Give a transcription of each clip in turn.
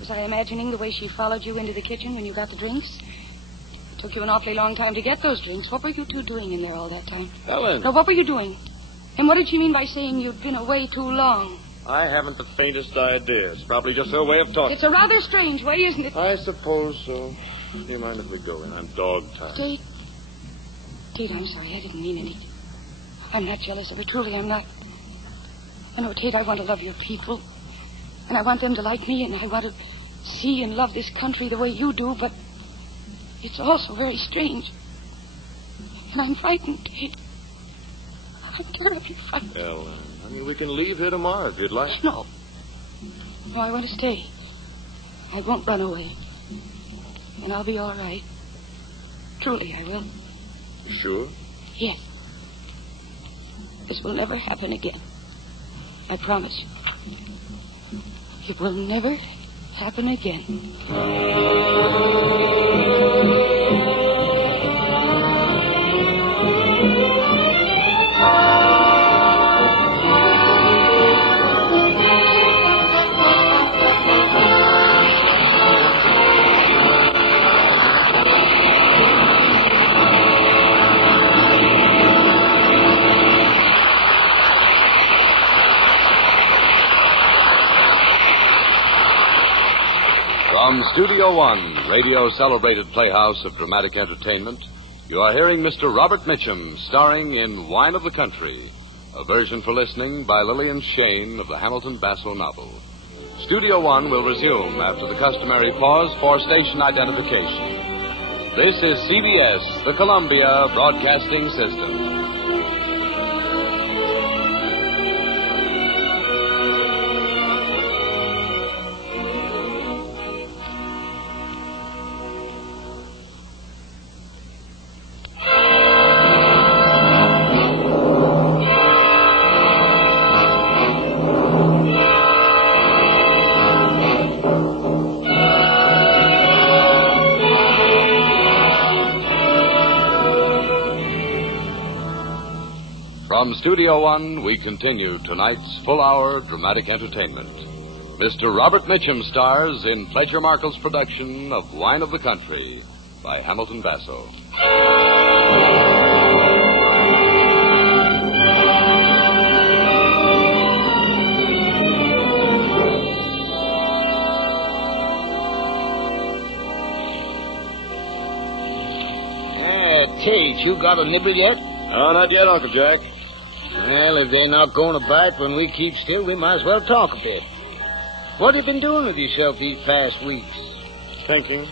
Was I imagining the way she followed you into the kitchen when you got the drinks? It took you an awfully long time to get those drinks. What were you two doing in there all that time? Helen. No, what were you doing? And what did she mean by saying you'd been away too long? I haven't the faintest idea. It's probably just her way of talking. It's a rather strange way, isn't it? I suppose so. Do you mind if we go in? I'm dog-tired. Tate, I'm sorry. I didn't mean anything. I'm not jealous of her. Truly, I'm not. I know, Tate, I want to love your people. And I want them to like me, and I want to see and love this country the way you do, but it's also very strange. And I'm frightened, Tate. I'm terribly frightened. Ellen, we can leave here tomorrow if you'd like. No. No, I want to stay. I won't run away. And I'll be all right. Truly, I will. You sure? Yes. This will never happen again. I promise you. It will never happen again. From Studio One, radio's celebrated playhouse of dramatic entertainment, you are hearing Mr. Robert Mitchum starring in Wine of the Country, a version for listening by Lillian Shane of the Hamilton Basso novel. Studio One will resume after the customary pause for station identification. This is CBS, the Columbia Broadcasting System. From Studio One, we continue tonight's full-hour dramatic entertainment. Mr. Robert Mitchum stars in Fletcher Markle's production of Wine of the Country by Hamilton Basso. Tate, you got a nibble yet? No, not yet, Uncle Jack. Well, if they're not going to bite when we keep still, we might as well talk a bit. What have you been doing with yourself these past weeks? Thinking.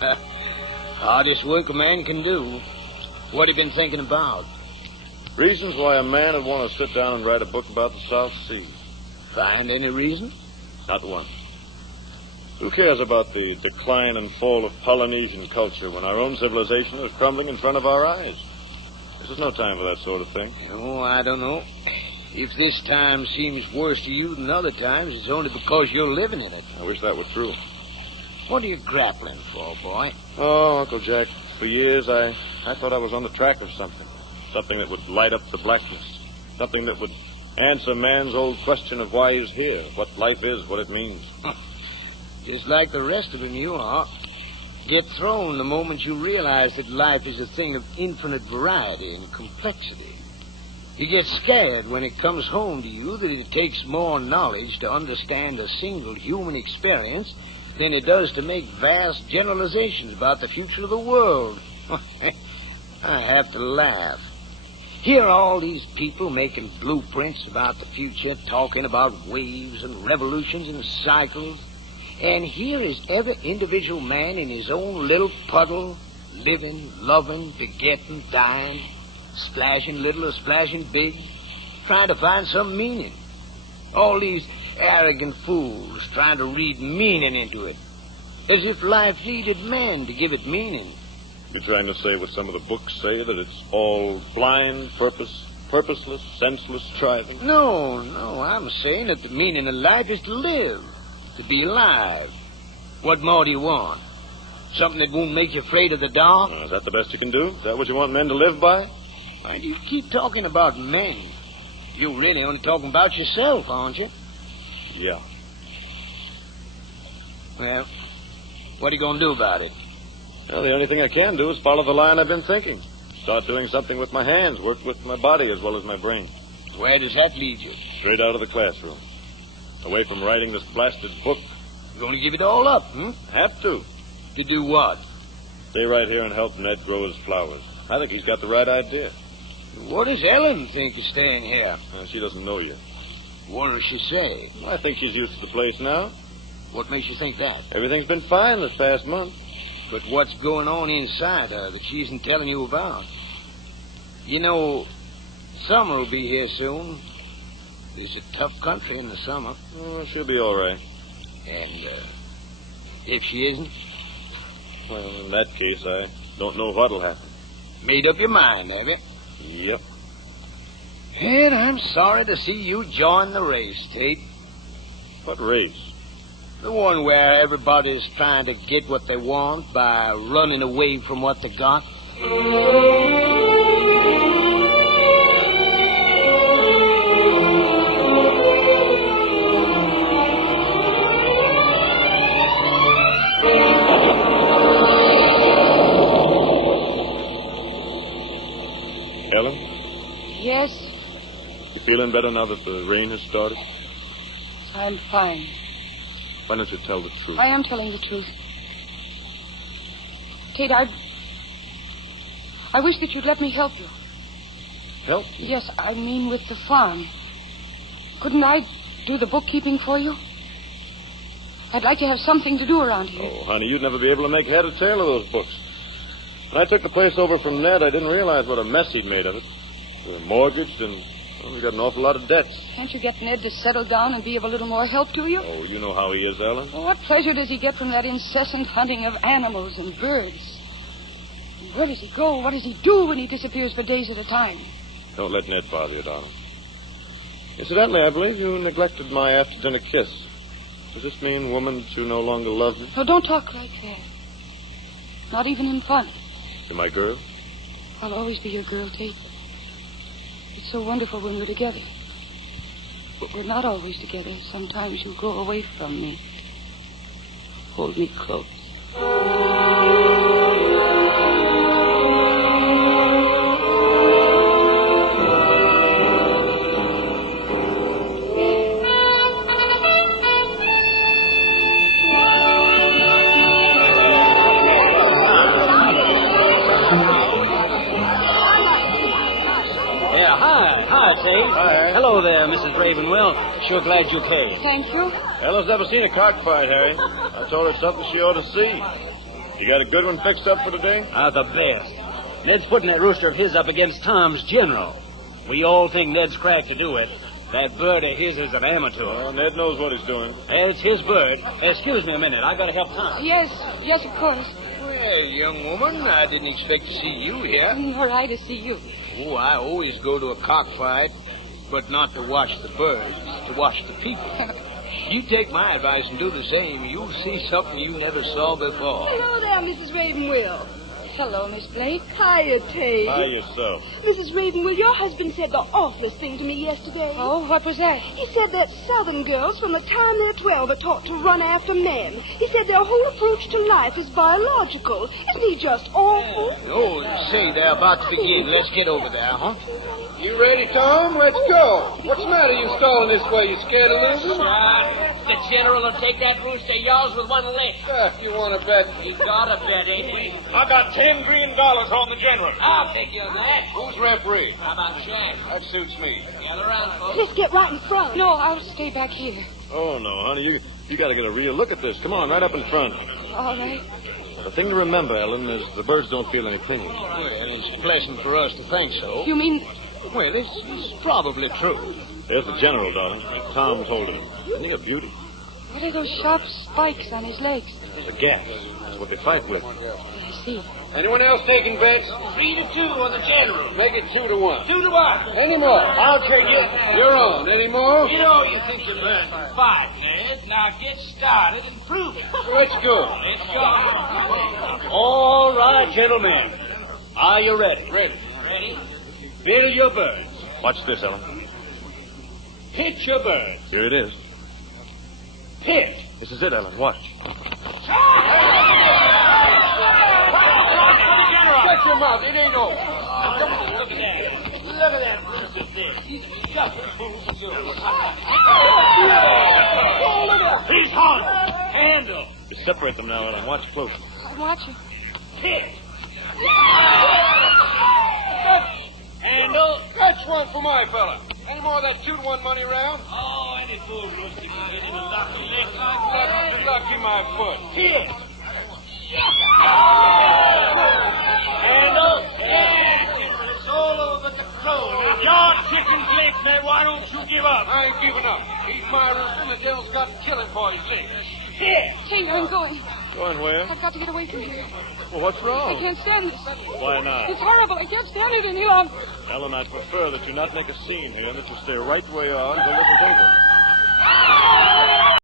Hardest work a man can do. What have you been thinking about? Reasons why a man would want to sit down and write a book about the South Sea. Find any reason? Not one. Who cares about the decline and fall of Polynesian culture when our own civilization is crumbling in front of our eyes? This is no time for that sort of thing. Oh, I don't know. If this time seems worse to you than other times, it's only because you're living in it. I wish that were true. What are you grappling for, boy? Oh, Uncle Jack, for years I thought I was on the track of something. Something that would light up the blackness. Something that would answer man's old question of why he's here, what life is, what it means. Just like the rest of them, you are. Get thrown the moment you realize that life is a thing of infinite variety and complexity. You get scared when it comes home to you that it takes more knowledge to understand a single human experience than it does to make vast generalizations about the future of the world. I have to laugh. Here are all these people making blueprints about the future, talking about waves and revolutions and cycles. And here is every individual man in his own little puddle, living, loving, begetting, dying, splashing little or splashing big, trying to find some meaning. All these arrogant fools trying to read meaning into it, as if life needed man to give it meaning. You're trying to say what some of the books say, that it's all blind, purposeless, senseless striving? No, I'm saying that the meaning of life is to live. To be alive. What more do you want? Something that won't make you afraid of the dark? Is that the best you can do? Is that what you want men to live by? Why do you keep talking about men? You're really only talking about yourself, aren't you? Yeah. Well, what are you going to do about it? Well, the only thing I can do is follow the line I've been thinking. Start doing something with my hands, work with my body as well as my brain. Where does that lead you? Straight out of the classroom. Away from writing this blasted book. You're going to give it all up, Have to. To do what? Stay right here and help Ned grow his flowers. I think he's got the right idea. What does Ellen think of staying here? She doesn't know yet. What does she say? I think she's used to the place now. What makes you think that? Everything's been fine this past month. But what's going on inside her that she isn't telling you about? You know, summer will be here soon. It's a tough country in the summer. Oh, she'll be all right. And if she isn't? Well, in that case, I don't know what'll happen. Made up your mind, have you? Yep. And I'm sorry to see you join the race, Tate. What race? The one where everybody's trying to get what they want by running away from what they got. Ellen? Yes, You feeling better now that the rain has started? I'm fine. Why don't you tell the truth? I am telling the truth. Tate, I wish that you'd let me help you. Help? Yes, I mean with the farm. Couldn't I do the bookkeeping for you? I'd like to have something to do around here. Oh, honey, you'd never be able to make head or tail of those books. When I took the place over from Ned, I didn't realize what a mess he'd made of it. We were mortgaged and we got an awful lot of debts. Can't you get Ned to settle down and be of a little more help to you? Oh, you know how he is, Ellen. Well, what pleasure does he get from that incessant hunting of animals and birds? And where does he go? What does he do when he disappears for days at a time? Don't let Ned bother you, darling. Incidentally, I believe you neglected my after-dinner kiss. Does this mean, woman, that you no longer love me? No, don't talk like that. Not even in fun. You're my girl? I'll always be your girl, Tate. It's so wonderful when we're together. But we're not always together. Sometimes you go away from me. Hold me close. Hello there, Mrs. Ravenwell. Sure glad you came. Thank you. Ellen's never seen a cockfight, Harry. I told her something she ought to see. You got a good one fixed up for today? The best. Ned's putting that rooster of his up against Tom's General. We all think Ned's cracked to do it. That bird of his is an amateur. Well, Ned knows what he's doing. It's his bird. Excuse me a minute. I gotta help Tom. Yes, of course. Well, young woman, I didn't expect to see you here. Nor I to see you. Oh, I always go to a cockfight, but not to watch the birds, to watch the people. You take my advice and do the same, you'll see something you never saw before. Hello there, Mrs. Ravenwell. Hello, Miss Blake. Hiya, Tate. By yourself. Mrs. Ravenwell, your husband said the awfulest thing to me yesterday. Oh, what was that? He said that Southern girls from the time they're 12 are taught to run after men. He said their whole approach to life is biological. Isn't he just awful? Oh, say, they're about to begin. Let's get over there, huh? You ready, Tom? Let's go. What's the matter? You stalling this way? You scared of losing? The general will take that rooster of yours with one leg. You want to bet? You gotta bet, ain't we? I got $10 billion on the general. I'll take you on that. Who's referee? How about Jack? That suits me. Gather around, folks. Let's get right in front. No, I'll stay back here. Oh, no, honey. You got to get a real look at this. Come on, right up in front. All right. The thing to remember, Ellen, is the birds don't feel any pain. Well, it's pleasant for us to think so. You mean... Well, it's probably true. There's the general, darling. Tom's holding him. Isn't he a beauty? What are those sharp spikes on his legs? The gas. That's what they fight with. I see. Anyone else taking bets? 3-2 on the general. Make it 2-1. 2-1. Any more? I'll take it. You're on. Any more? You know you think you learned from 5, Ned. Now get started and prove it. Let's go. Let's go. All right, gentlemen. Are you ready? Ready. Ready? Bill your birds. Watch this, Ellen. Pitch your birds. Here it is. Pitch. This is it, Ellen. Watch. Shut your mouth. It ain't over. Look at that. Look at that rooster there. He's shuffling. He's hung. Handle. You separate them now, Ellen. Watch closely. I'm watching. Hit. Handle. That's one for my fella. Any more of that 2-to-1 money around? Oh, any fool rooster can get him a lucky lick. Lucky my foot. Hit. Handle. Yeah, General. It's all over the crow. Your chicken's licked, man. Why don't you give up? I ain't giving up. He's my rooster, and the devil's got to kill him for his lick. Hit. Tate, I'm going. Going where? I've got to get away from here. Well, what's I wrong? can't stand this. Why not? It's horrible. I can't stand it any longer. Ellen, I prefer that you not make a scene here and that you stay right where you are until this is over.